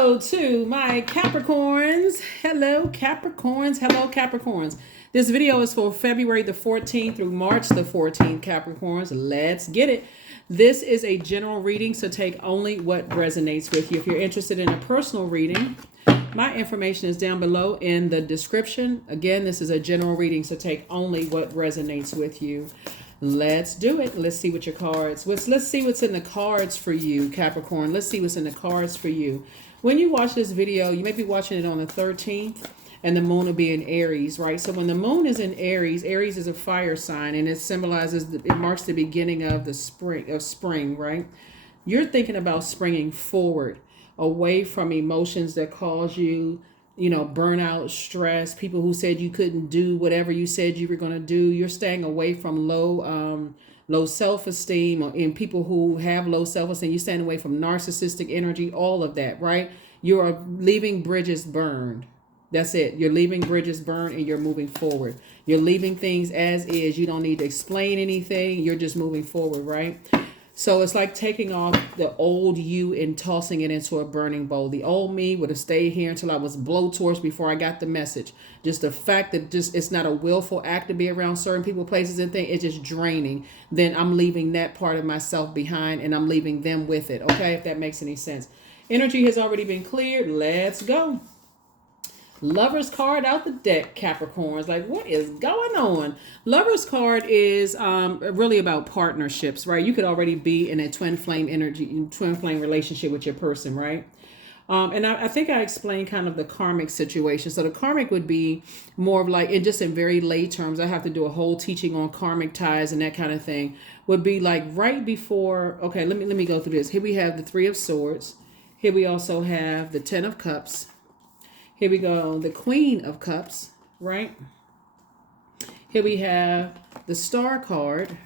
Hello to my Capricorns. Hello, Capricorns. Hello, Capricorns. This video is for February the 14th through March the 14th, Capricorns. Let's get it. This is a general reading, so take only what resonates with you. If you're interested in a personal reading, my information is down below in the description. Again, this is a general reading, so take only what resonates with you. Let's do it. Let's see what your cards. Let's see what's in the cards for you, Capricorn. Let's see what's in the cards for you. When you watch this video, you may be watching it on the 13th, and the moon will be in Aries, right? So when the moon is in Aries, Aries is a fire sign, and it symbolizes, it marks the beginning of the spring, right? You're thinking about springing forward, away from emotions that cause you, burnout, stress, people who said you couldn't do whatever you said you were going to do. You're staying away from low self-esteem, and people who have low self-esteem. You're staying away from narcissistic energy, all of that, right? You are leaving bridges burned. That's it. You're leaving bridges burned and you're moving forward. You're leaving things as is. You don't need to explain anything. You're just moving forward, right? So it's like taking off the old you and tossing it into a burning bowl. The old me would have stayed here until I was blowtorched before I got the message. Just the fact that it's not a willful act to be around certain people, places, and things. It's just draining. Then I'm leaving that part of myself behind and I'm leaving them with it. Okay, if that makes any sense. Energy has already been cleared. Let's go. Lover's card out the deck, Capricorns. Like, what is going on? Lover's card is really about partnerships, right? You could already be in a twin flame relationship with your person, right? And I think I explained kind of the karmic situation. So the karmic would be more of like, and just in very lay terms, I have to do a whole teaching on karmic ties and that kind of thing, would be like right before, okay, let me go through this. Here we have the Three of Swords. Here we also have the Ten of Cups. Here we go, the Queen of Cups, right? Here we have the Star card.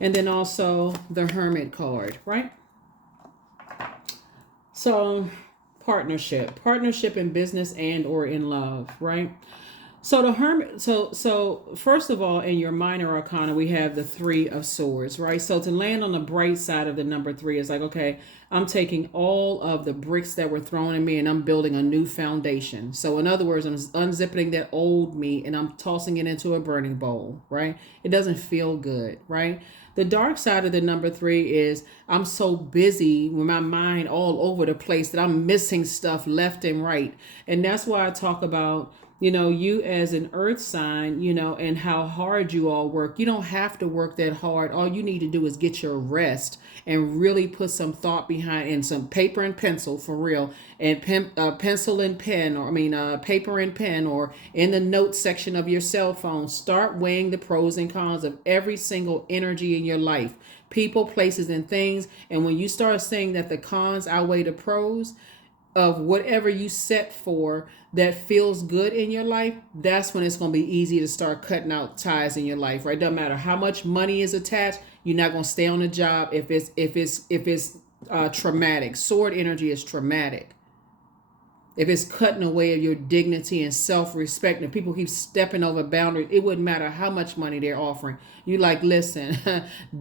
And then also the Hermit card, right? So partnership in business and or in love, right? So the Hermit, so first of all, in your minor arcana, we have the Three of Swords, right? So to land on the bright side of the number three is like, okay, I'm taking all of the bricks that were thrown at me and I'm building a new foundation. So in other words, I'm unzipping that old me and I'm tossing it into a burning bowl, right? It doesn't feel good, right? The dark side of the number three is I'm so busy with my mind all over the place that I'm missing stuff left and right. And that's why I talk about, you as an earth sign, and how hard you all work. You don't have to work that hard. All you need to do is get your rest and really put some thought behind, and some paper and pencil for real, and pencil and pen, or paper and pen, or in the notes section of your cell phone. Start weighing the pros and cons of every single energy in your life, people, places, and things. And when you start saying that the cons outweigh the pros of whatever you set for that feels good in your life, that's when it's going to be easy to start cutting out ties in your life, right? Doesn't matter how much money is attached. You're not going to stay on the job if it's traumatic. Sword energy is traumatic. If it's cutting away of your dignity and self-respect, and people keep stepping over boundaries, it wouldn't matter how much money they're offering. You like, listen,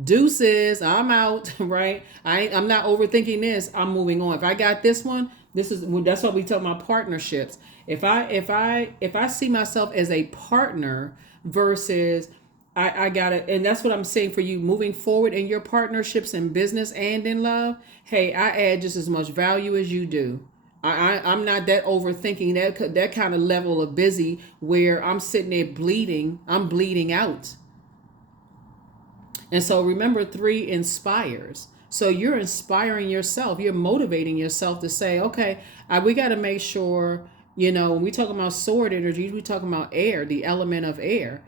deuces, I'm out, right? I'm not overthinking this. I'm moving on. If I got this one, that's what we talk about partnerships. If I see myself as a partner versus I got it, and that's what I'm saying for you moving forward in your partnerships in business and in love. Hey, I add just as much value as you do. I'm not that overthinking that kind of level of busy where I'm sitting there bleeding. I'm bleeding out. And so remember, three inspires. So you're inspiring yourself. You're motivating yourself to say, okay, we got to make sure, when we talk about sword energy, we talking about air, the element of air.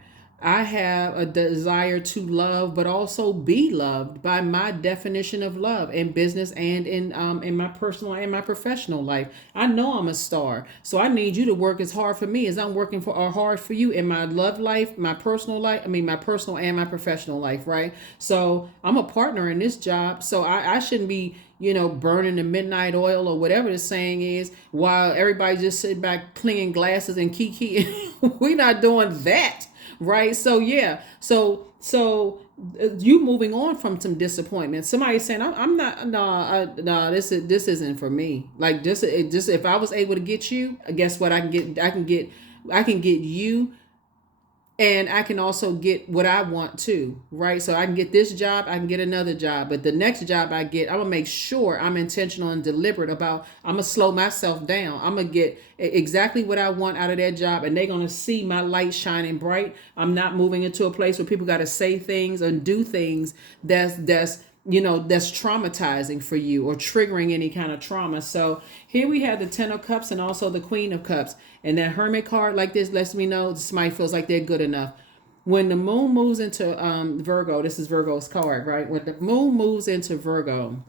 I have a desire to love, but also be loved by my definition of love in business and in my personal and my professional life. I know I'm a star, so I need you to work as hard for me as I'm working hard for you in my love life, my personal life. My personal and my professional life, right? So I'm a partner in this job, so I shouldn't be burning the midnight oil or whatever the saying is, while everybody just sitting back clinging glasses and kiki. We're not doing that. Right. So, yeah. So you moving on from some disappointment. Somebody's saying, I'm not, no, this isn't for me. Like just if I was able to get you, guess what? I can get you, and I can also get what I want too, right? So I can get this job, I can get another job, but the next job I get, I'm gonna make sure I'm intentional and deliberate about. I'm gonna slow myself down. I'm gonna get exactly what I want out of that job, and they're gonna see my light shining bright. I'm not moving into a place where people got to say things and do things that's traumatizing for you or triggering any kind of trauma. So here we have the 10 of Cups and also the Queen of Cups. And that Hermit card like this lets me know somebody feels like they're good enough. When the moon moves into Virgo, this is Virgo's card, right? When the moon moves into Virgo,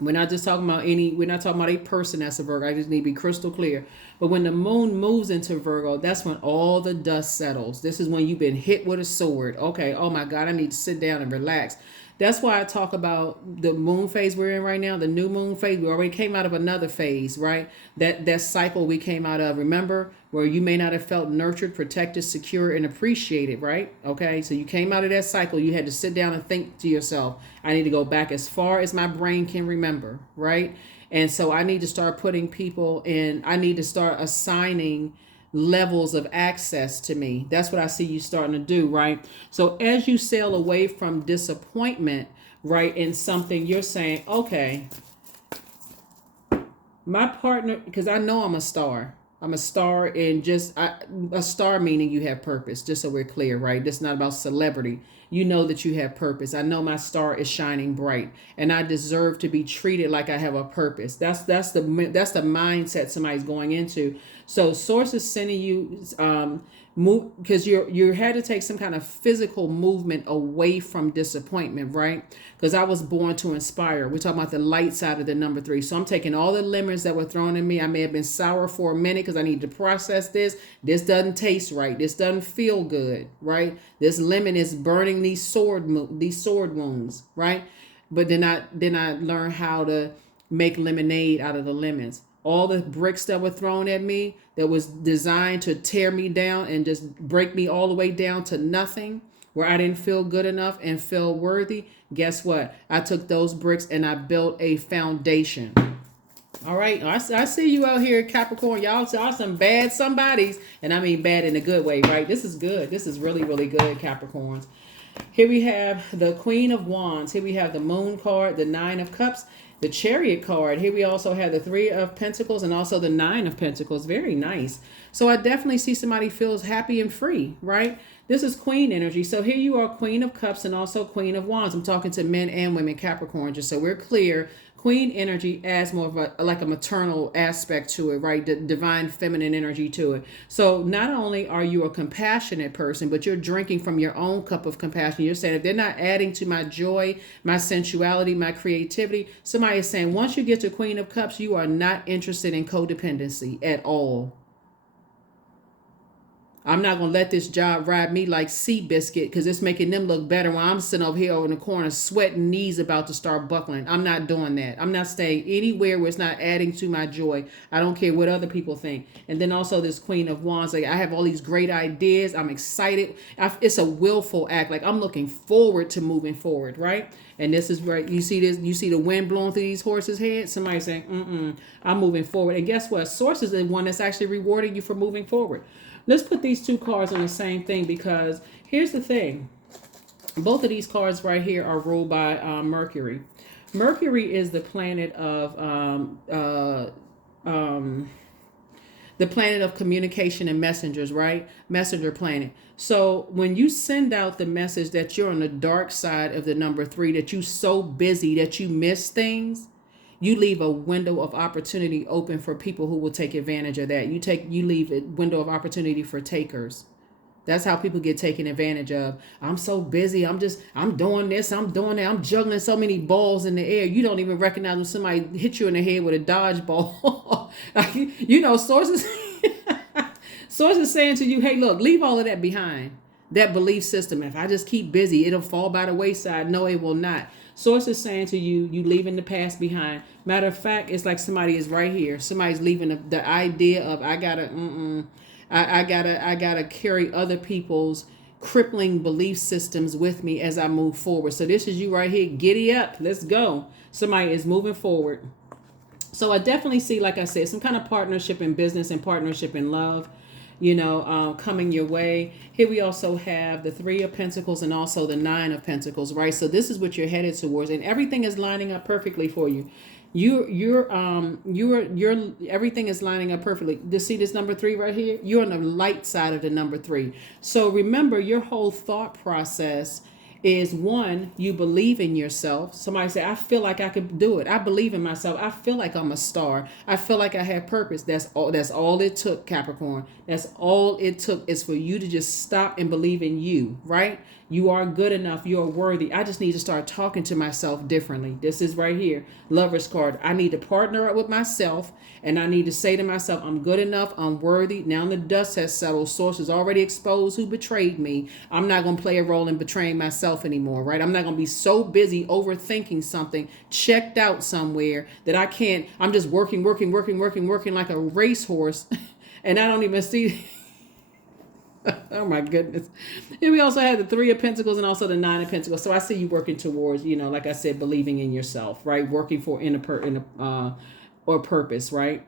we're not just talking about we're not talking about a person that's a Virgo. I just need to be crystal clear. But when the moon moves into Virgo, that's when all the dust settles. This is when you've been hit with a sword. Okay, oh my God, I need to sit down and relax. That's why I talk about the moon phase we're in right now, the new moon phase. We already came out of another phase, right? That cycle we came out of. Remember, where you may not have felt nurtured, protected, secure, and appreciated, right? Okay, so you came out of that cycle. You had to sit down and think to yourself, I need to go back as far as my brain can remember, right? And so I need to start putting people in, I need to start assigning levels of access to me. That's what I see you starting to do, right? So as you sail away from disappointment, right, in something, you're saying, okay, my partner, because I know I'm a star. I'm a star in a star meaning you have purpose, just so we're clear, right? This is not about celebrity. You know that you have purpose. I know my star is shining bright and I deserve to be treated like I have a purpose. That's the mindset somebody's going into. So source is sending you move, because you had to take some kind of physical movement away from disappointment, right? Because I was born to inspire. We're talking about the light side of the number 3. So I'm taking all the lemons that were thrown in me. I may have been sour for a minute because I need to process this. This doesn't taste right. This doesn't feel good, right? This lemon is burning these sword wounds, right? But then I learned how to make lemonade out of the lemons. All the bricks that were thrown at me that was designed to tear me down and just break me all the way down to nothing, where I didn't feel good enough and feel worthy. Guess what? I took those bricks and I built a foundation. All right. I see you out here, Capricorn. Y'all are some bad somebodies. And I mean bad in a good way, right? This is good. This is really, really good, Capricorns. Here we have the Queen of Wands. Here we have the Moon card, the 9 of Cups, the Chariot card. Here we also have the 3 of Pentacles and also the 9 of Pentacles. Very nice. So I definitely see somebody feels happy and free, right? This is Queen energy. So here you are, Queen of Cups and also Queen of Wands. I'm talking to men and women, Capricorn, just so we're clear. Queen energy adds more of a maternal aspect to it, right? The divine feminine energy to it. So not only are you a compassionate person, but you're drinking from your own cup of compassion. You're saying, if they're not adding to my joy, my sensuality, my creativity, somebody is saying, once you get to Queen of Cups, you are not interested in codependency at all. I'm not going to let this job ride me like Seabiscuit because it's making them look better while I'm sitting over here in the corner sweating, knees about to start buckling. I'm not doing that. I'm not staying anywhere where it's not adding to my joy. I don't care what other people think. And then also this Queen of Wands, like I have all these great ideas. I'm excited. It's a willful act. Like I'm looking forward to moving forward, right? And this is right. You see this, you see the wind blowing through these horses' heads. Somebody saying, I'm moving forward. And guess what? Source is the one that's actually rewarding you for moving forward. Let's put these two cards on the same thing, because here's the thing. Both of these cards right here are ruled by Mercury. Mercury is the planet of the planet of communication and messengers, right? Messenger planet. So when you send out the message that you're on the dark side of the number 3, that you're so busy that you miss things, you leave a window of opportunity open for people who will take advantage of that. You leave a window of opportunity for takers. That's how people get taken advantage of. I'm so busy. I'm doing this. I'm doing that. I'm juggling so many balls in the air. You don't even recognize when somebody hit you in the head with a dodgeball. Sources sources saying to you, hey, look, leave all of that behind. That belief system. If I just keep busy, it'll fall by the wayside. No, it will not. Sources saying to you, you leaving the past behind. Matter of fact, it's like somebody is right here. Somebody's leaving the idea of I gotta carry other people's crippling belief systems with me as I move forward. So this is you right here. Giddy up. Let's go. Somebody is moving forward. So I definitely see, like I said, some kind of partnership in business and partnership in love, coming your way. Here we also have the Three of Pentacles and also the Nine of Pentacles, right? So this is what you're headed towards, and everything is lining up perfectly for you. You're everything is lining up perfectly. To see this number 3 right here, you're on the light side of the number 3. So remember, your whole thought process is, one, you believe in yourself. Somebody say, I feel like I could do it. I believe in myself. I feel like I'm a star. I feel like I have purpose. That's all it took, Capricorn. That's all it took, is for you to just stop and believe in you, right? You are good enough. You are worthy. I just need to start talking to myself differently. This is right here, Lover's card. I need to partner up with myself, and I need to say to myself, I'm good enough. I'm worthy. Now the dust has settled. Source has already exposed who betrayed me. I'm not going to play a role in betraying myself anymore, right? I'm not going to be so busy overthinking something, checked out somewhere, that I can't. I'm just working like a racehorse, and I don't even see. Oh my goodness. Here we also have the Three of Pentacles and also the Nine of Pentacles. So I see you working towards, like I said, believing in yourself, right? Working for or purpose, right?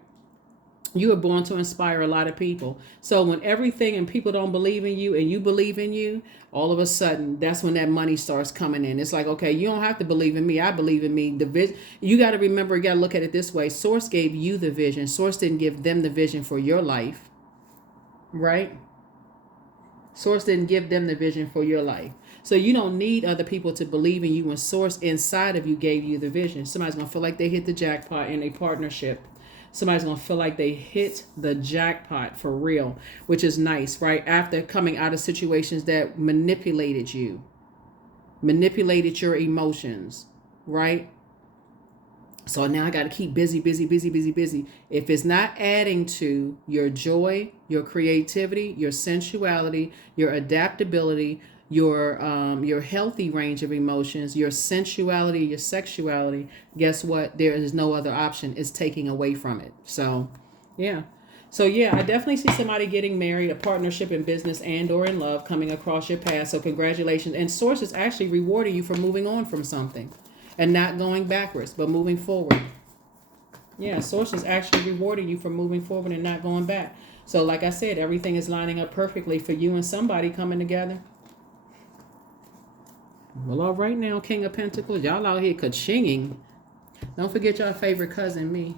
You are born to inspire a lot of people. So when everything and people don't believe in you and you believe in you, all of a sudden, that's when that money starts coming in. It's like, okay, you don't have to believe in me. I believe in me. You got to remember, you got to look at it this way. Source gave you the vision. Source didn't give them the vision for your life, right? Source didn't give them the vision for your life. So you don't need other people to believe in you when Source inside of you gave you the vision. Somebody's going to feel like they hit the jackpot in a partnership. Somebody's going to feel like they hit the jackpot for real, which is nice, right? After coming out of situations that manipulated you, manipulated your emotions, right? So now I got to keep busy. If it's not adding to your joy, your creativity, your sensuality, your adaptability, your healthy range of emotions, your sensuality, your sexuality, guess what? There is no other option. It's taking away from it. So, yeah. So, yeah, I definitely see somebody getting married, a partnership in business and or in love coming across your path. So congratulations. And Source is actually rewarding you for moving on from something. And not going backwards, but moving forward. Yeah, Source is actually rewarding you for moving forward and not going back. So like I said, everything is lining up perfectly for you and somebody coming together. Well, all right now, King of Pentacles. Y'all out here ka-chinging. Don't forget your favorite cousin, me.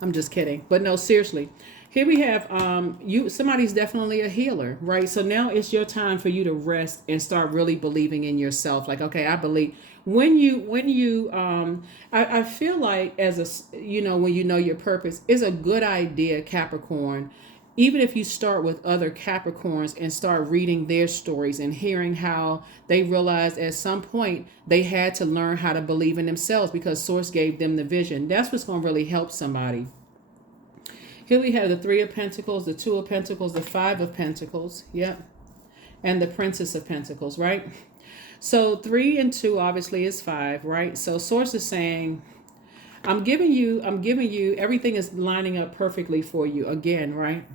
I'm just kidding. But no, seriously. Here we have somebody's definitely a healer, right? So now it's your time for you to rest and start really believing in yourself. Like, okay, I believe I feel like when you know your purpose, is a good idea, Capricorn. Even if you start with other Capricorns and start reading their stories and hearing how they realized at some point they had to learn how to believe in themselves because Source gave them the vision. That's what's going to really help somebody. Here we have the Three of Pentacles, the Two of Pentacles, the Five of Pentacles. Yep. And the Princess of Pentacles, right? So 3 and 2 obviously is 5, right? So Source is saying, I'm giving you, everything is lining up perfectly for you again, right?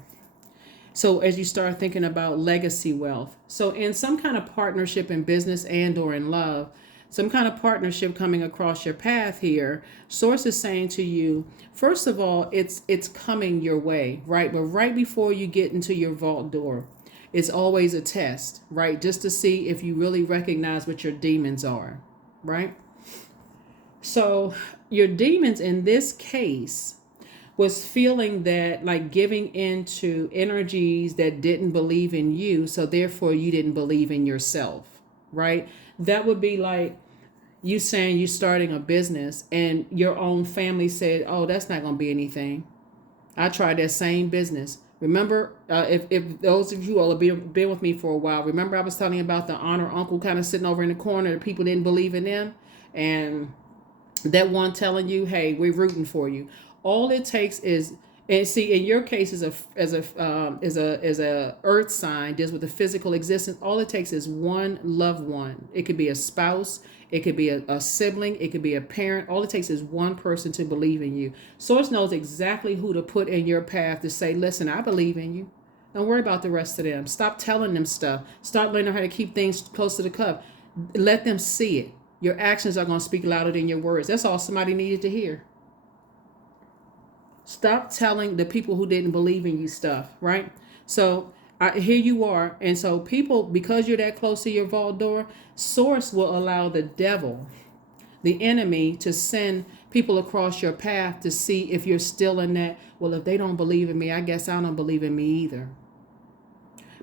So as you start thinking about legacy wealth. So in some kind of partnership in business and or in love, some kind of partnership coming across your path here, Source is saying to you, first of all, it's coming your way, right? But right before you get into your vault door, it's always a test, right? Just to see if you really recognize what your demons are, right? So your demons in this case was feeling that, like, giving into energies that didn't believe in you, so therefore you didn't believe in yourself, right? That would be like you saying you're starting a business and your own family said, oh, that's not going to be anything. I tried that same business. Remember, if those of you all have been with me for a while, remember I was telling you about the aunt or uncle kind of sitting over in the corner, the people didn't believe in them, and that one telling you, hey, we're rooting for you. All it takes is, and see, in your case, as a earth sign, deals with the physical existence. All it takes is one loved one. It could be a spouse, it could be a sibling, it could be a parent. All it takes is one person to believe in you. Source knows exactly who to put in your path to say, listen, I believe in you. Don't worry about the rest of them. Stop telling them stuff. Start learning how to keep things close to the cup. Let them see it. Your actions are going to speak louder than your words. That's all somebody needed to hear. Stop telling the people who didn't believe in you stuff, right? So here you are. And so people, because you're that close to your vault door, Source will allow the devil, the enemy, to send people across your path to see if you're still in that, well, if they don't believe in me, I guess I don't believe in me either.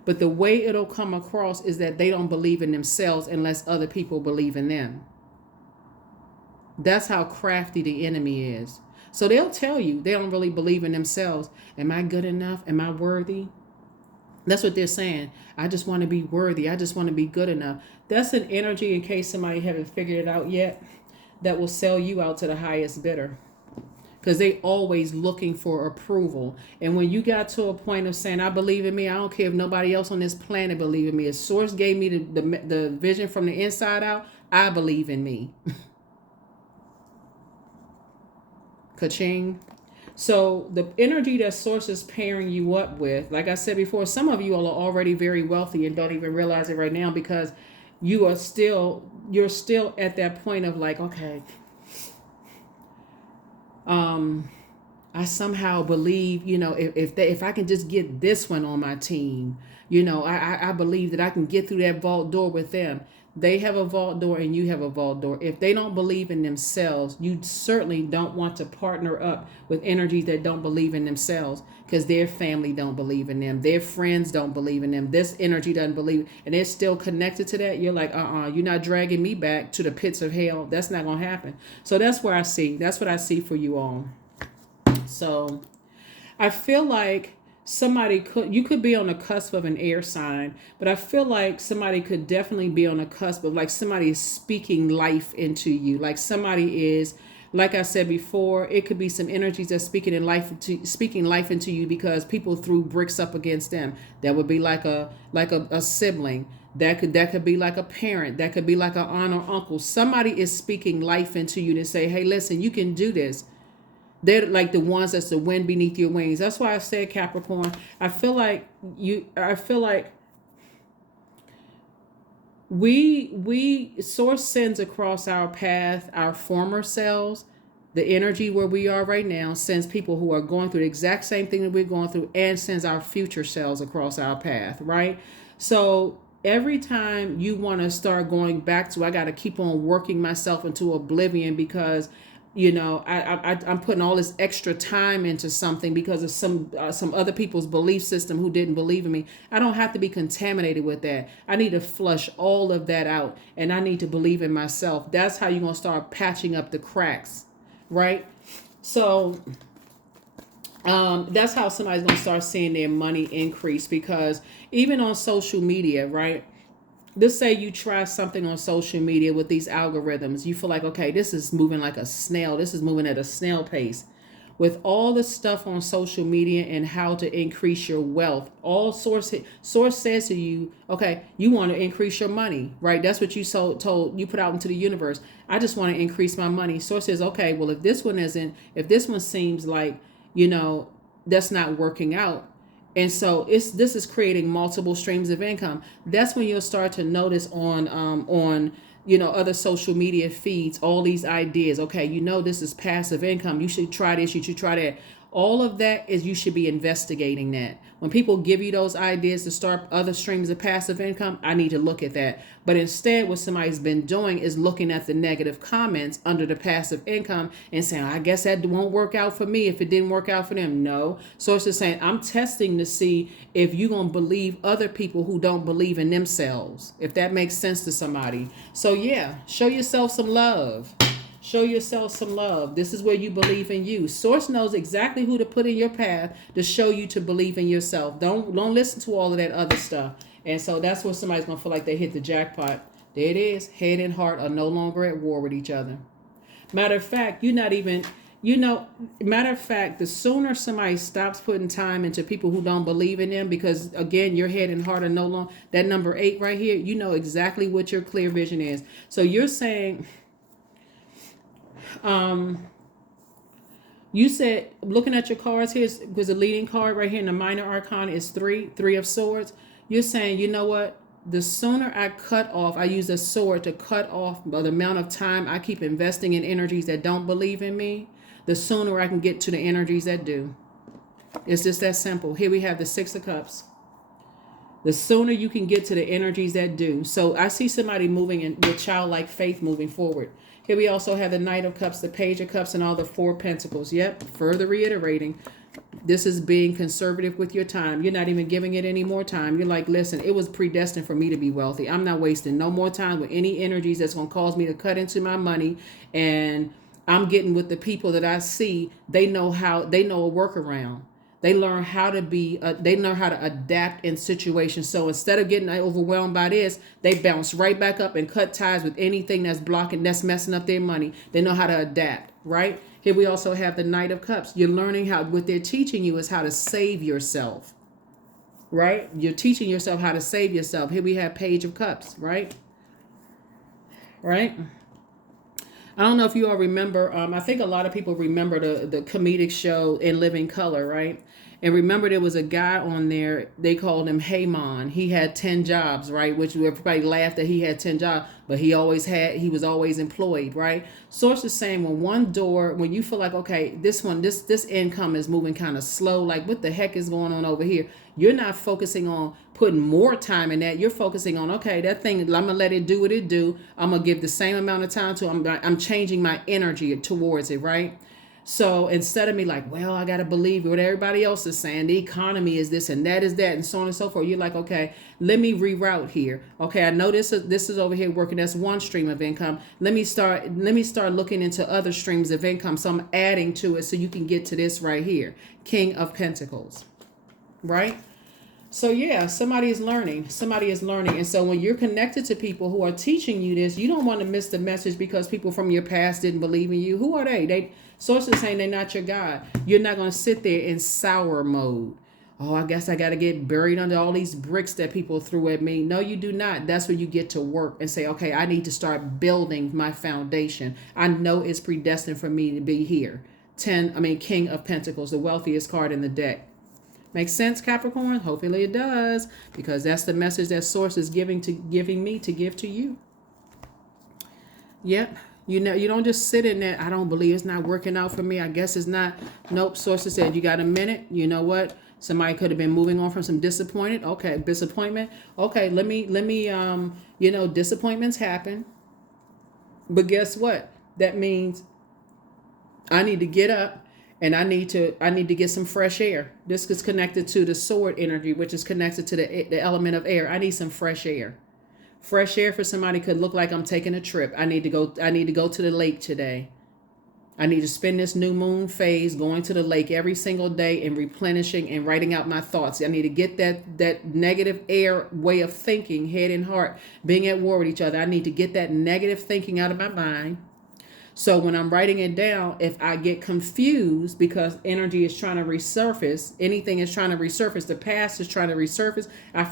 But the way it'll come across is that they don't believe in themselves unless other people believe in them. That's how crafty the enemy is. So they'll tell you they don't really believe in themselves. Am I good enough? Am I worthy? That's what they're saying. I just want to be worthy. I just want to be good enough. That's an energy, in case somebody haven't figured it out yet, that will sell you out to the highest bidder. Because they always looking for approval. And when you got to a point of saying, I believe in me, I don't care if nobody else on this planet believe in me. If Source gave me the vision from the inside out, I believe in me. Ka-ching. So the energy that Source is pairing you up with, like I said before, some of you all are already very wealthy and don't even realize it right now, because you're still at that point of like, okay, I somehow believe, if I can just get this one on my team, I believe that I can get through that vault door with them. They have a vault door and you have a vault door. If they don't believe in themselves, you certainly don't want to partner up with energies that don't believe in themselves, because their family don't believe in them. Their friends don't believe in them. This energy doesn't believe, and they're still connected to that. You're like, you're not dragging me back to the pits of hell. That's not going to happen. So that's what I see for you all. So I feel like you could be on the cusp of an air sign, but I feel like somebody could definitely be on the cusp of like somebody is speaking life into you. Like somebody is, like I said before, it could be some energies that's speaking life into you because people threw bricks up against them. That would be like a sibling. That could be like a parent. That could be like an aunt or uncle. Somebody is speaking life into you to say, hey, listen, you can do this. They're like the ones that's the wind beneath your wings. That's why I said, Capricorn, I feel like we Source sends across our path our former selves, the energy where we are right now, sends people who are going through the exact same thing that we're going through, and sends our future selves across our path, right? So every time you want to start going back to, I got to keep on working myself into oblivion because I'm putting all this extra time into something because of some other people's belief system who didn't believe in me. I don't have to be contaminated with that. I need to flush all of that out, and I need to believe in myself. That's how you're going to start patching up the cracks, right? So that's how somebody's going to start seeing their money increase, because even on social media, right? Let's say you try something on social media with these algorithms. You feel like, okay, this is moving like a snail. This is moving at a snail pace. With all the stuff on social media and how to increase your wealth, all Source says to you, okay, you want to increase your money, right? That's what you you put out into the universe. I just want to increase my money. Source says, okay, well, if this one seems like, that's not working out, and so this is creating multiple streams of income. That's when you'll start to notice on other social media feeds, all these ideas. Okay, this is passive income. You should try this. You should try that. All of that is, you should be investigating that. When people give you those ideas to start other streams of passive income, I need to look at that. But instead, what somebody's been doing is looking at the negative comments under the passive income and saying, I guess that won't work out for me if it didn't work out for them. No. So it's just saying, I'm testing to see if you're going to believe other people who don't believe in themselves, if that makes sense to somebody. So yeah, show yourself some love. Show yourself some love. This is where you believe in you. Source knows exactly who to put in your path to show you to believe in yourself. Don't listen to all of that other stuff. And so that's where somebody's going to feel like they hit the jackpot. There it is. Head and heart are no longer at war with each other. Matter of fact, the sooner somebody stops putting time into people who don't believe in them, because again, your head and heart are no longer, that number 8 right here, you know exactly what your clear vision is. So you're saying, You said, looking at your cards here, was the leading card right here in the minor arcana is three of swords. You're saying, you know what? The sooner I cut off, I use a sword to cut off the amount of time I keep investing in energies that don't believe in me, the sooner I can get to the energies that do. It's just that simple. Here we have the Six of Cups. The sooner you can get to the energies that do. So I see somebody moving in with childlike faith moving forward. Here we also have the Knight of Cups, the Page of Cups, and all the Four Pentacles. Yep, further reiterating, this is being conservative with your time. You're not even giving it any more time. You're like, listen, it was predestined for me to be wealthy. I'm not wasting no more time with any energies that's going to cause me to cut into my money. And I'm getting with the people that I see. They know a workaround. They learn how to they learn how to adapt in situations. So instead of getting overwhelmed by this, they bounce right back up and cut ties with anything that's blocking, that's messing up their money. They know how to adapt, right? Here we also have the Knight of Cups. You're learning what they're teaching you is how to save yourself, right? You're teaching yourself how to save yourself. Here we have Page of Cups, right? Right? I don't know if you all remember, I think a lot of people remember the comedic show In Living Color, right? And remember there was a guy on there, they called him Heyman. He had 10 jobs, right? Which everybody laughed that he had 10 jobs, but he was always employed, right? Source is saying when you feel like, okay, this income is moving kind of slow, like what the heck is going on over here? You're not focusing on putting more time in that. You're focusing on, okay, that thing, I'm gonna let it do what it do. I'm gonna give the same amount of time to it. I'm changing my energy towards it, right? So instead of me like, well, I gotta believe what everybody else is saying, the economy is this and that is that, and so on and so forth. You're like, okay, let me reroute here. Okay, I know this is over here working. That's one stream of income. Let me start looking into other streams of income. So I'm adding to it so you can get to this right here, King of Pentacles, right? So yeah, somebody is learning. And so when you're connected to people who are teaching you this, you don't want to miss the message because people from your past didn't believe in you. Who are they? Sources saying they're not your God. You're not going to sit there in sour mode. Oh, I guess I got to get buried under all these bricks that people threw at me. No, you do not. That's where you get to work and say, okay, I need to start building my foundation. I know it's predestined for me to be here. King of Pentacles, the wealthiest card in the deck. Makes sense, Capricorn? Hopefully it does, because that's the message that Source is giving me to give to you. Yep. You don't just sit in there. I don't believe it's not working out for me. I guess it's not. Nope. Sources said, you got a minute. You know what? Somebody could have been moving on from some disappointment. Okay, let me disappointments happen. But guess what? That means I need to get up. And I need to get some fresh air. This is connected to the sword energy, which is connected to the element of air. I need some fresh air. Fresh air for somebody could look like I'm taking a trip. I need to go to the lake today. I need to spend this new moon phase going to the lake every single day and replenishing and writing out my thoughts. I need to get that negative air way of thinking, head and heart, being at war with each other. I need to get that negative thinking out of my mind. So when I'm writing it down, if I get confused because energy is trying to resurface, anything is trying to resurface, the past is trying to resurface, I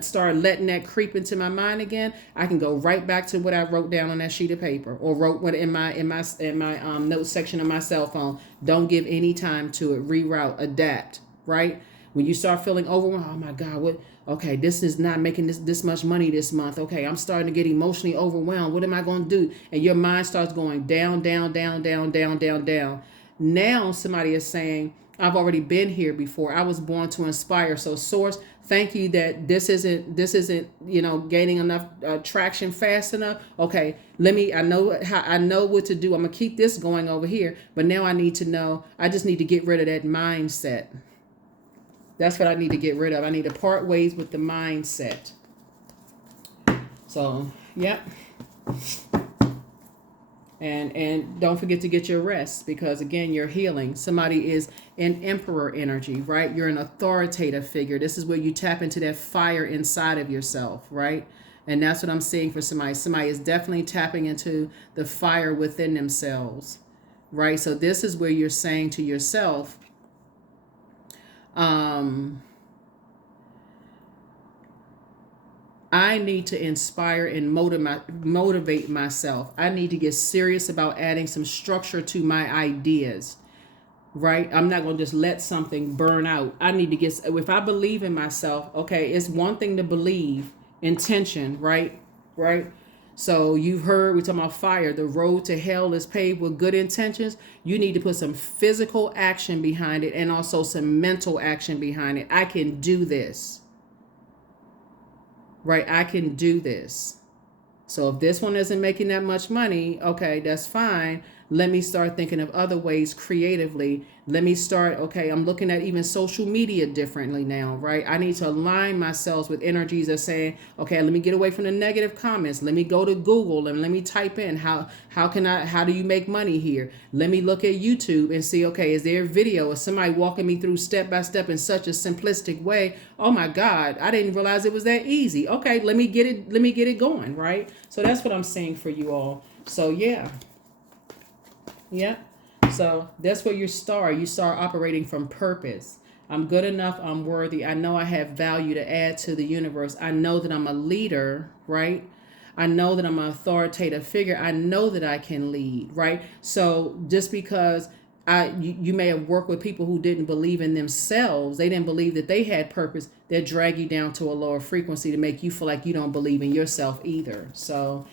started letting that creep into my mind again, I can go right back to what I wrote down on that sheet of paper or wrote what in my notes section of my cell phone. Don't give any time to it. Reroute, adapt, right? When you start feeling overwhelmed, oh my God, what? Okay, this is not making this much money this month. Okay, I'm starting to get emotionally overwhelmed. What am I going to do? And your mind starts going down, down, down, down, down, down, down. Now somebody is saying, I've already been here before. I was born to inspire. So Source, thank you that this isn't gaining enough traction fast enough. Okay, I know what to do. I'm going to keep this going over here. But now I just need to get rid of that mindset. That's what I need to get rid of. I need to part ways with the mindset. So, yep. And don't forget to get your rest because, again, you're healing. Somebody is in emperor energy, right? You're an authoritative figure. This is where you tap into that fire inside of yourself, right? And that's what I'm seeing for somebody. Somebody is definitely tapping into the fire within themselves, right? So this is where you're saying to yourself, I need to inspire and motivate myself. I need to get serious about adding some structure to my ideas, right? I'm not going to just let something burn out. I need to get, if I believe in myself, okay, it's one thing to believe, intention, right? Right? So you've heard, we're talking about fire. The road to hell is paved with good intentions. You need to put some physical action behind it and also some mental action behind it. I can do this, right? I can do this. So if this one isn't making that much money, okay, that's fine. Let me start thinking of other ways creatively. Let me start, okay, I'm looking at even social media differently now, right? I need to align myself with energies that saying, okay, let me get away from the negative comments. Let me go to Google and let me type in how do you make money here? Let me look at YouTube and see, okay, is there a video or somebody walking me through step by step in such a simplistic way? Oh my God, I didn't realize it was that easy. Okay, let me get it going, right? So that's what I'm saying for you all. So yeah. Yeah. So that's where you start. You start operating from purpose. I'm good enough. I'm worthy. I know I have value to add to the universe. I know that I'm a leader, right? I know that I'm an authoritative figure. I know that I can lead, right? So just because you may have worked with people who didn't believe in themselves, they didn't believe that they had purpose, they drag you down to a lower frequency to make you feel like you don't believe in yourself either. So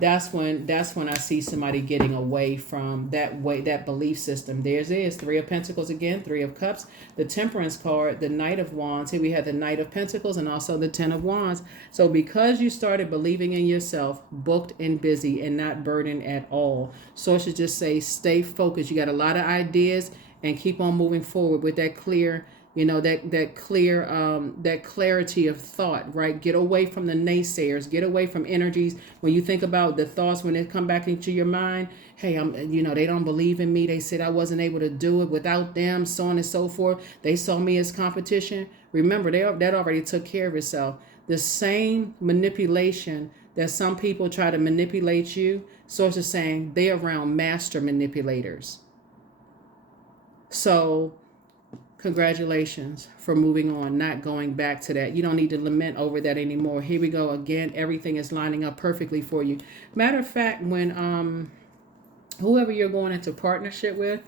that's when I see somebody getting away from that belief system. There's is Three of Pentacles again, Three of Cups, the Temperance card, the Knight of Wands. Here we have the Knight of Pentacles and also the Ten of Wands. So because you started believing in yourself, booked and busy and not burdened at all. So I should just say stay focused. You got a lot of ideas and keep on moving forward with that clear, that clarity of thought, right? Get away from the naysayers, get away from energies. When you think about the thoughts, when they come back into your mind, hey, they don't believe in me. They said I wasn't able to do it without them, so on and so forth. They saw me as competition. Remember, that already took care of itself. The same manipulation that some people try to manipulate you, source is saying they're around master manipulators. So congratulations for moving on, not going back to that. You don't need to lament over that anymore. Here we go again. Everything is lining up perfectly for you. Matter of fact, when whoever you're going into partnership with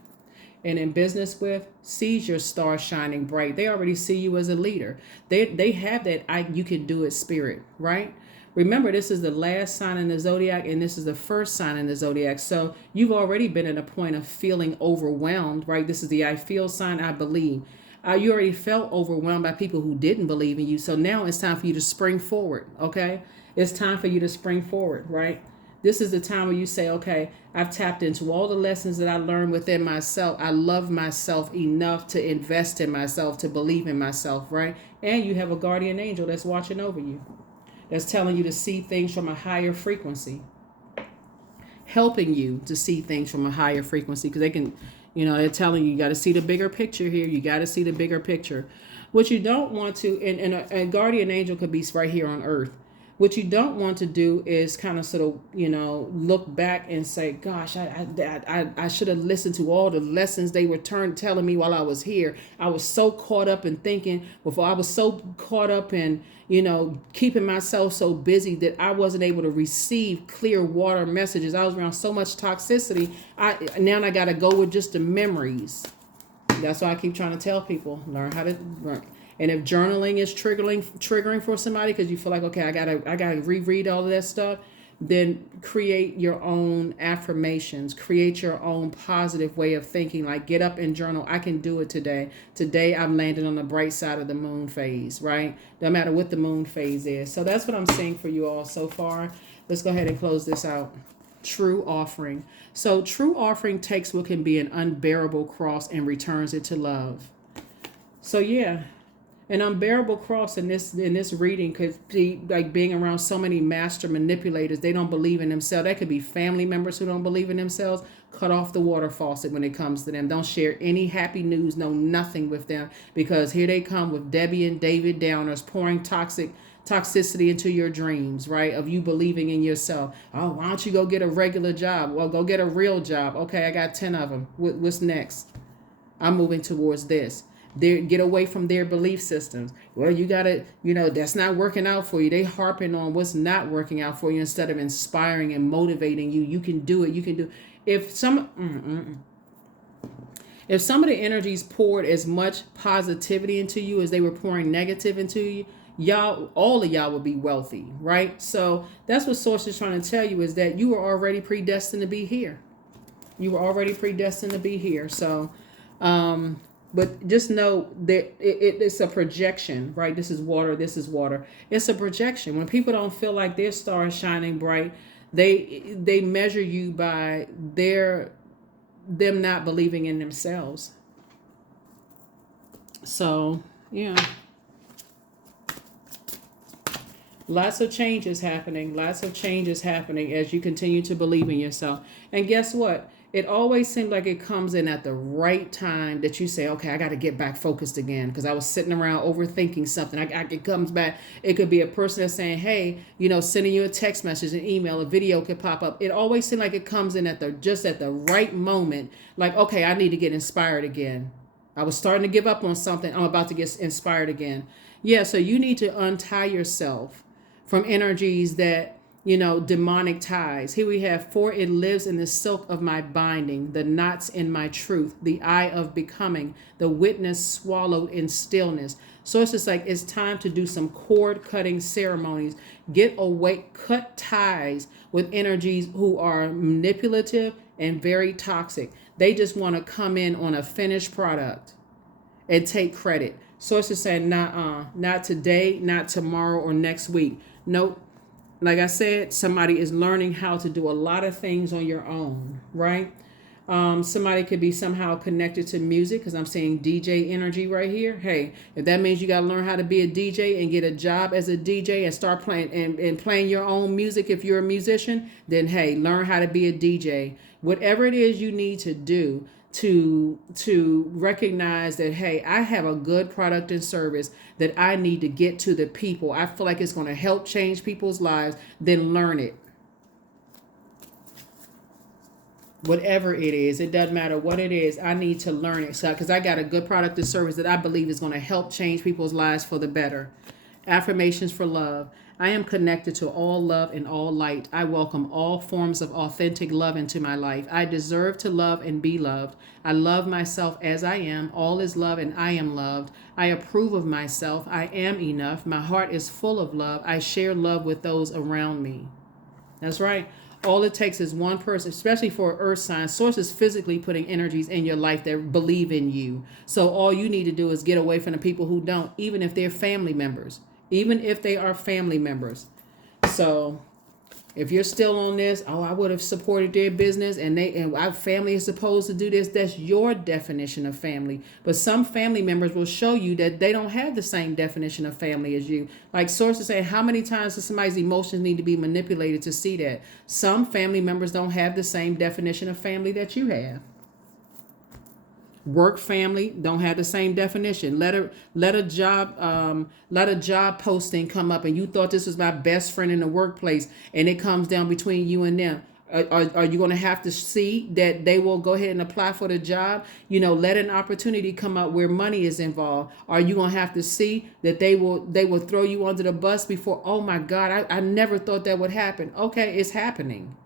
and in business with sees your star shining bright, they already see you as a leader. They have that you can do it spirit, right? Remember, this is the last sign in the zodiac, and this is the first sign in the zodiac. So you've already been at a point of feeling overwhelmed, right? This is the I feel sign, I believe. You already felt overwhelmed by people who didn't believe in you. So now it's time for you to spring forward, okay? It's time for you to spring forward, right? This is the time where you say, okay, I've tapped into all the lessons that I learned within myself. I love myself enough to invest in myself, to believe in myself, right? And you have a guardian angel that's watching over you, that's telling you to see things from a higher frequency, helping you to see things from a higher frequency, because they can, they're telling you got to see the bigger picture here. You got to see the bigger picture. What you don't want to, and a guardian angel could be right here on earth. What you don't want to do is kind of sort of, look back and say, gosh, I should have listened to all the lessons they were telling me while I was here. I was so caught up in thinking before. I was so caught up in, keeping myself so busy that I wasn't able to receive clear water messages. I was around so much toxicity. Now I got to go with just the memories. That's why I keep trying to tell people, learn how to learn. And if journaling is triggering for somebody because you feel like, okay, I gotta reread all of that stuff, then create your own affirmations, create your own positive way of thinking. Like get up and journal. I can do it today. Today I'm landing on the bright side of the moon phase, right? No matter what the moon phase is. So that's what I'm saying for you all so far. Let's go ahead and close this out. True offering. So true offering takes what can be an unbearable cross and returns it to love. So yeah. An unbearable cross in this reading could be like being around so many master manipulators. They don't believe in themselves. That could be family members who don't believe in themselves. Cut off the water faucet when it comes to them. Don't share any happy news, no nothing with them, because here they come with Debbie and David Downers pouring toxicity into your dreams, right? Of you believing in yourself. Oh, why don't you go get a regular job? Well, go get a real job. Okay, I got 10 of them. What's next? I'm moving towards this. get away from their belief systems. Well, you gotta, that's not working out for you. They harping on what's not working out for you instead of inspiring and motivating you. You can do it. You can do. If if some of the energies poured as much positivity into you as they were pouring negative into you, y'all, all of y'all would be wealthy, right? So that's what Source is trying to tell you, is that you were already predestined to be here. You were already predestined to be here. So, but just know that it's a projection, right? This is water. This is water. It's a projection. When people don't feel like their star is shining bright, they measure you by them not believing in themselves. So, yeah. Lots of changes happening. Lots of changes happening as you continue to believe in yourself. And guess what? It always seems like it comes in at the right time that you say, okay, I got to get back focused again because I was sitting around overthinking something. It comes back. It could be a person that's saying, hey, sending you a text message, an email, a video could pop up. It always seems like it comes in at the right moment. Like, okay, I need to get inspired again. I was starting to give up on something. I'm about to get inspired again. Yeah, so you need to untie yourself from energies that, demonic ties. Here we have, for it lives in the silk of my binding, the knots in my truth, the eye of becoming, the witness swallowed in stillness. So it's just like, it's time to do some cord cutting ceremonies. Get away, cut ties with energies who are manipulative and very toxic. They just want to come in on a finished product and take credit. Source is saying, not today, not tomorrow or next week. Nope. Like I said, somebody is learning how to do a lot of things on your own, right? Somebody could be somehow connected to music, because I'm seeing DJ energy right here. Hey, if that means you got to learn how to be a DJ and get a job as a DJ and start playing and playing your own music if you're a musician, then hey, learn how to be a DJ. Whatever it is you need to do to recognize that, hey, I have a good product and service that I need to get to the people. I feel like it's going to help change people's lives. Then learn it. Whatever it is, it doesn't matter what it is. I need to learn it, so because I got a good product and service that I believe is going to help change people's lives for the better. Affirmations for love. I am connected to all love and all light. I welcome all forms of authentic love into my life. I deserve to love and be loved. I love myself as I am. All is love and I am loved. I approve of myself. I am enough. My heart is full of love. I share love with those around me. That's right. All it takes is one person, especially for earth sign. Source is physically putting energies in your life that believe in you. So all you need to do is get away from the people who don't, even if they're family members. Even if they are family members. So if you're still on this, I would have supported their business and our family is supposed to do this. That's your definition of family. But some family members will show you that they don't have the same definition of family as you. Like sources say, how many times does somebody's emotions need to be manipulated to see that? Some family members don't have the same definition of family that you have. Work family don't have the same definition. Let a job posting come up and you thought this was my best friend in the workplace and it comes down between you and them. Are you going to have to see that they will go ahead and apply for the job? Let an opportunity come up where money is involved. Are you going to have to see that they will throw you under the bus before? Oh my God, I never thought that would happen. Okay, it's happening.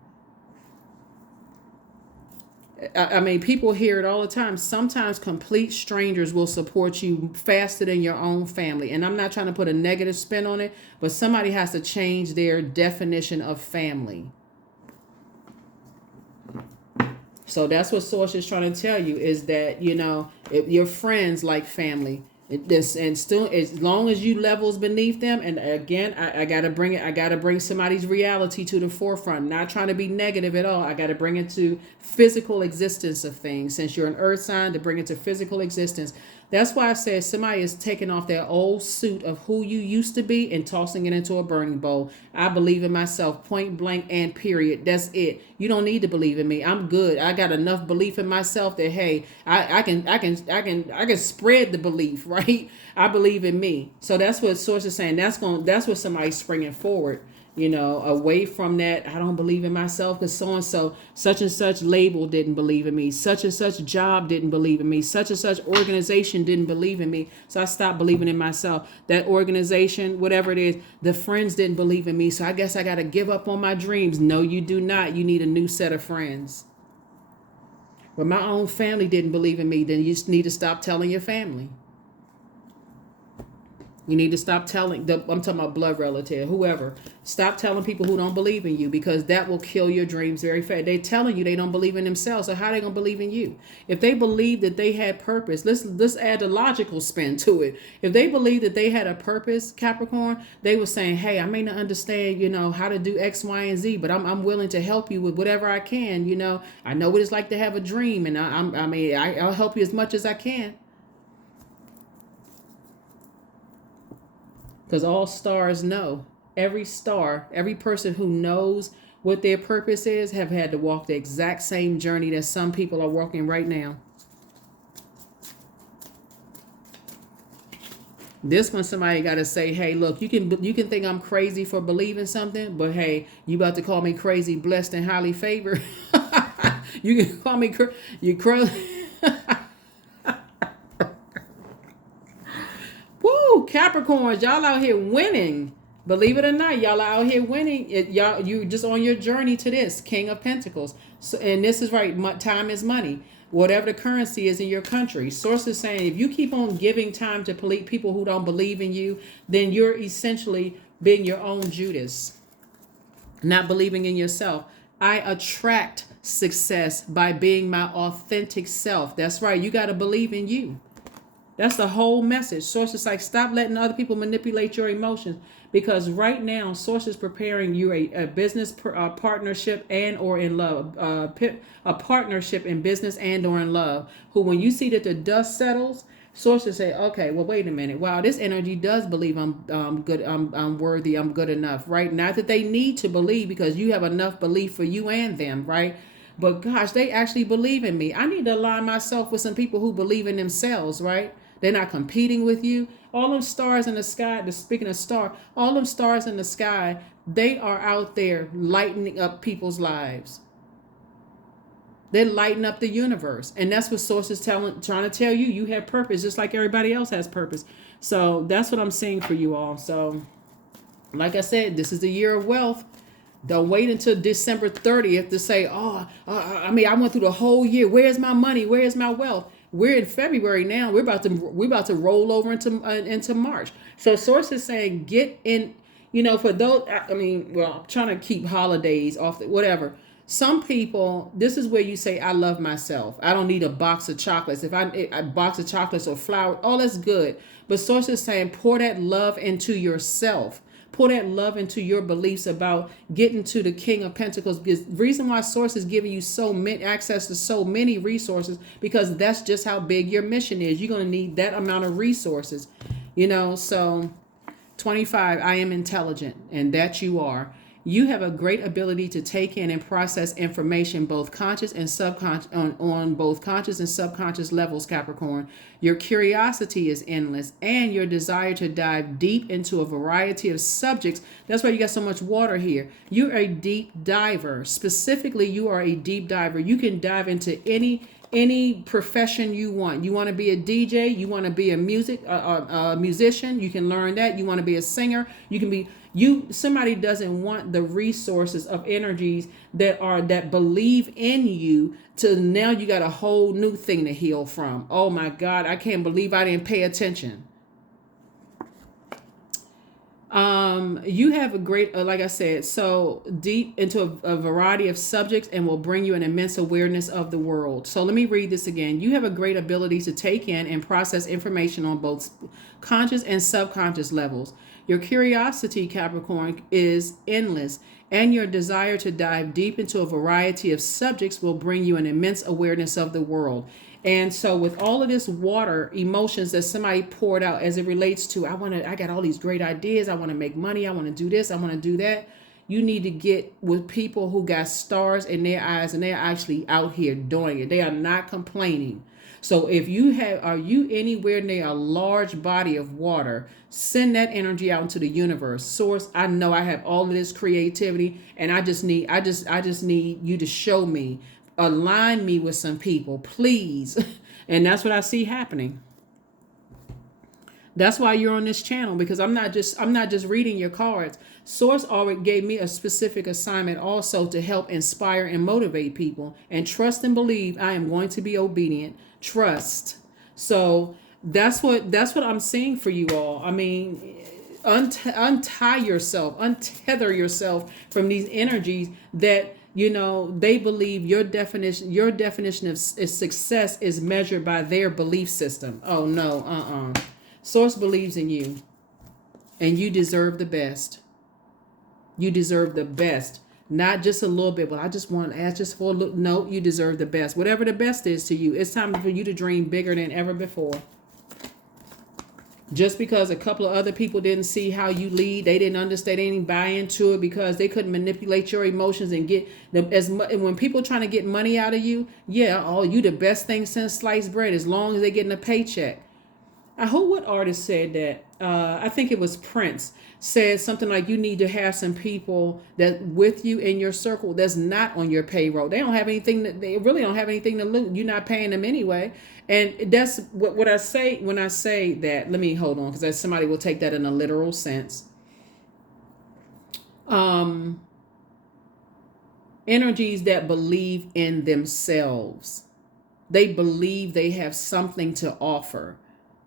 I mean, people hear it all the time. Sometimes complete strangers will support you faster than your own family. And I'm not trying to put a negative spin on it, but somebody has to change their definition of family. So that's what Source is trying to tell you, is that, if your friends like family, and still, as long as you levels beneath them, and again, I gotta bring somebody's reality to the forefront. Not trying to be negative at all. I gotta bring it to physical existence of things. Since you're an earth sign, to bring it to physical existence. That's why I said somebody is taking off their old suit of who you used to be and tossing it into a burning bowl. I believe in myself, point blank and period. That's it. You don't need to believe in me. I'm good. I got enough belief in myself that, hey, I can spread the belief, right? I believe in me. So that's what Source is saying. That's what somebody's springing forward. away from that. I don't believe in myself because so and so, such and such label didn't believe in me. Such and such job didn't believe in me. Such and such organization didn't believe in me. So I stopped believing in myself. That organization, whatever it is, the friends didn't believe in me. So I guess I got to give up on my dreams. No, you do not. You need a new set of friends. But my own family didn't believe in me. Then you just need to stop telling your family. You need to stop telling, I'm talking about blood relative, whoever. Stop telling people who don't believe in you, because that will kill your dreams very fast. They're telling you they don't believe in themselves, so how are they going to believe in you? If they believe that they had purpose, let's add the logical spin to it. If they believe that they had a purpose, Capricorn, they were saying, hey, I may not understand, how to do X, Y, and Z, but I'm willing to help you with whatever I can. I know what it's like to have a dream, and I'll help you as much as I can. Because all stars know, every star, every person who knows what their purpose is have had to walk the exact same journey that some people are walking right now. This one, somebody got to say, hey, look, you can think I'm crazy for believing something, but hey, you about to call me crazy, blessed, and highly favored. You can call me you crazy. Woo, Capricorns, y'all out here winning. Believe it or not, y'all are out here winning. You just on your journey to this King of Pentacles. So, and this is right. Time is money. Whatever the currency is in your country. Source is saying if you keep on giving time to people who don't believe in you, then you're essentially being your own Judas, not believing in yourself. I attract success by being my authentic self. That's right. You got to believe in you. That's the whole message. Source is like, stop letting other people manipulate your emotions, because right now Source is preparing you a business partnership and or in love, a partnership in business and or in love, who when you see that the dust settles, Sources say, okay, well, wait a minute. Wow, this energy does believe I'm good. I'm worthy. I'm good enough, right? Not that they need to believe, because you have enough belief for you and them, right? But gosh, they actually believe in me. I need to align myself with some people who believe in themselves, right? They're not competing with you. All them stars in the sky, speaking of star, all them stars in the sky, they are out there lightening up people's lives. They lighten up the universe. And that's what Source is trying to tell you. You have purpose just like everybody else has purpose. So that's what I'm seeing for you all. So like I said, this is the year of wealth. Don't wait until December 30th to say, I went through the whole year. Where's my money? Where's my wealth? We're in February now. We're about to roll over into March. So Source is saying, get in, for those, I'm trying to keep holidays off, whatever. Some people, this is where you say, I love myself. I don't need a box of chocolates. If a box of chocolates or flowers, all that's good. But Source is saying, pour that love into yourself. Pour that love into your beliefs about getting to the King of Pentacles. Because the reason why Source is giving you so many access to so many resources, because that's just how big your mission is. You're going to need that amount of resources, so 25, I am intelligent, and that you are. You have a great ability to take in and process information, both conscious and subconscious, on both conscious and subconscious levels, Capricorn. Your curiosity is endless, and your desire to dive deep into a variety of subjects. That's why you got so much water here. You're a deep diver. Specifically, you are a deep diver. You can dive into any profession you want. You want to be a DJ, you want to be a musician, you can learn that. You want to be a singer, you can be somebody doesn't want the resources of energies that believe in you, to now you got a whole new thing to heal from. Oh my God, I can't believe I didn't pay attention. You have a great, like I said, so deep into a variety of subjects, and will bring you an immense awareness of the world. So let me read this again. You have a great ability to take in and process information on both conscious and subconscious levels. Your curiosity, Capricorn, is endless, and your desire to dive deep into a variety of subjects will bring you an immense awareness of the world. And so with all of this water emotions that somebody poured out as it relates to, I got all these great ideas. I want to make money. I want to do this. I want to do that. You need to get with people who got stars in their eyes and they're actually out here doing it. They are not complaining. So if you have, are you anywhere near a large body of water, send that energy out into the universe. Source, I know I have all of this creativity and I just need you to show me, align me with some people, please. And that's what I see happening. That's why you're on this channel, because I'm not just reading your cards. Source already gave me a specific assignment also to help inspire and motivate people, and trust and believe I am going to be obedient. Trust. So that's what I'm seeing for you all. I mean, untie yourself, untether yourself from these energies that, you know, they believe your definition of success is measured by their belief system. Oh no, Source believes in you, and you deserve the best. You deserve the best, not just a little bit. Well, I just want to ask just for a little. No, you deserve the best. Whatever the best is to you, it's time for you to dream bigger than ever before. Just because a couple of other people didn't see how you lead, they didn't understand, they didn't buy into it because they couldn't manipulate your emotions and get them as much. And when people trying to get money out of you, yeah, oh, you the best thing since sliced bread, as long as they getting a paycheck. I hope what artist said that. I think it was Prince said something like, you need to have some people that with you in your circle that's not on your payroll. They don't have anything that they really don't have anything to lose. You're not paying them anyway. And that's what I say when I say that. Let me hold on, because somebody will take that in a literal sense. Energies that believe in themselves. They believe they have something to offer.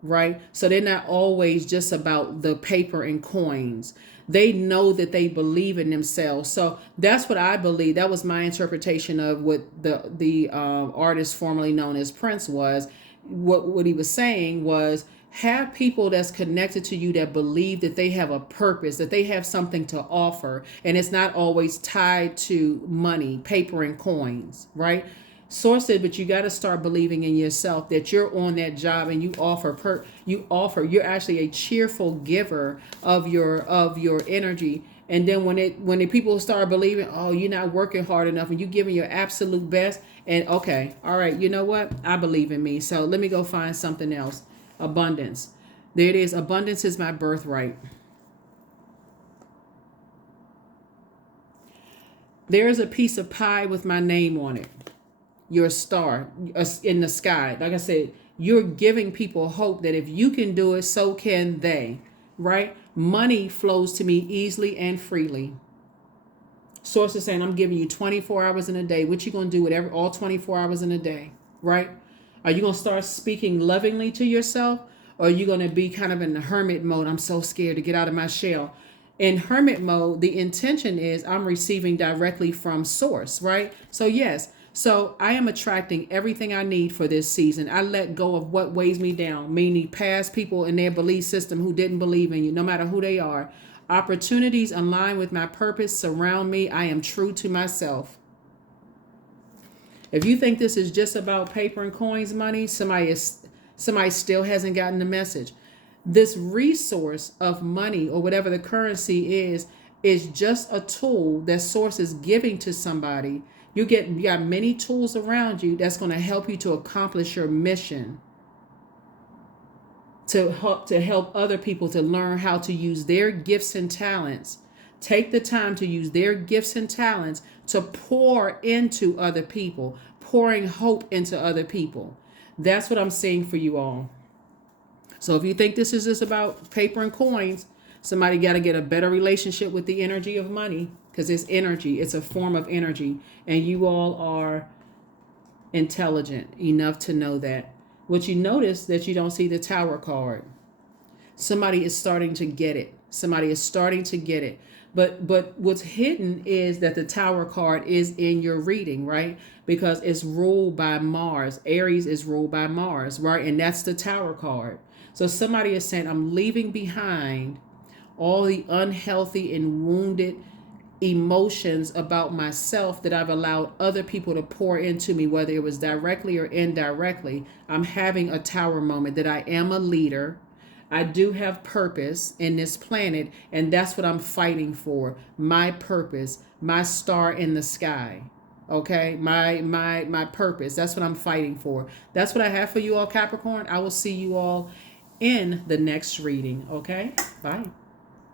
Right? So they're not always just about the paper and coins. They know that they believe in themselves. So that's what I believe. That was my interpretation of what the artist formerly known as Prince was. What he was saying was, have people that's connected to you that believe that they have a purpose, that they have something to offer, and it's not always tied to money, paper and coins, right? Source said, but you got to start believing in yourself, that you're on that job and you offer, you're actually a cheerful giver of your energy. And then when the people start believing, oh, you're not working hard enough and you're giving your absolute best, and okay, all right, you know what? I believe in me. So let me go find something else. Abundance. There it is. Abundance is my birthright. There's a piece of pie with my name on it. You're a star in the sky. Like I said, you're giving people hope that if you can do it, so can they, right? Money flows to me easily and freely. Source is saying, I'm giving you 24 hours in a day. What you going to do with all 24 hours in a day, right? Are you going to start speaking lovingly to yourself? Or are you going to be kind of in the hermit mode? I'm so scared to get out of my shell. In hermit mode, the intention is I'm receiving directly from source, right? So yes. So I am attracting everything I need for this season. I let go of what weighs me down, meaning past people and their belief system who didn't believe in you, no matter who they are. Opportunities align with my purpose, surround me. I am true to myself. If you think this is just about paper and coins, money, somebody still hasn't gotten the message. This resource of money or whatever the currency is just a tool that source is giving to somebody. You got many tools around you that's going to help you to accomplish your mission, to help other people to learn how to use their gifts and talents. Take the time to use their gifts and talents to pour into other people, pouring hope into other people. That's what I'm seeing for you all. So if you think this is just about paper and coins, somebody got to get a better relationship with the energy of money, because it's energy. It's a form of energy. And you all are intelligent enough to know that. What you notice that you don't see the Tower card. Somebody is starting to get it. Somebody is starting to get it. But what's hidden is that the Tower card is in your reading, right? Because it's ruled by Mars. Aries is ruled by Mars, right? And that's the Tower card. So somebody is saying, I'm leaving behind all the unhealthy and wounded emotions about myself that I've allowed other people to pour into me, whether it was directly or indirectly. I'm having a Tower moment, that I am a leader. I do have purpose in this planet, and that's what I'm fighting for. My purpose, my star in the sky. Okay, my purpose. That's what I'm fighting for. That's what I have for you all, Capricorn. I will see you all in the next reading. Okay, bye.